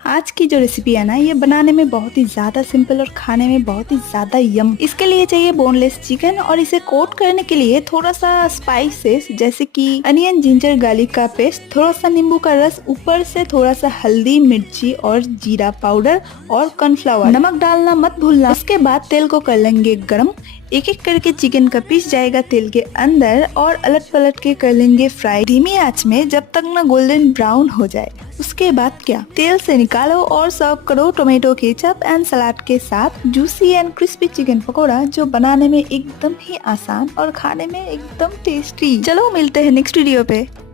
आज की जो रेसिपी है ना, ये बनाने में बहुत ही ज्यादा सिंपल और खाने में बहुत ही ज्यादा यम। इसके लिए चाहिए बोनलेस चिकन और इसे कोट करने के लिए थोड़ा सा स्पाइसेस जैसे कि अनियन, जिंजर, गार्लिक का पेस्ट, थोड़ा सा नींबू का रस, ऊपर से थोड़ा सा हल्दी, मिर्ची और जीरा पाउडर और कॉर्नफ्लावर। नमक डालना मत भूलना। उसके बाद तेल को कर लेंगे गरम। एक एक करके चिकन का पीस जाएगा तेल के अंदर और अलट पलट के कर लेंगे फ्राई धीमी आंच में जब तक ना गोल्डन ब्राउन हो जाए। उसके बाद क्या, तेल से निकालो और सर्व करो टोमेटो केचप एंड सलाद के साथ। Juicy and crispy chicken pakora जो बनाने में एकदम ही आसान और खाने में एकदम टेस्टी। चलो मिलते हैं नेक्स्ट वीडियो पे।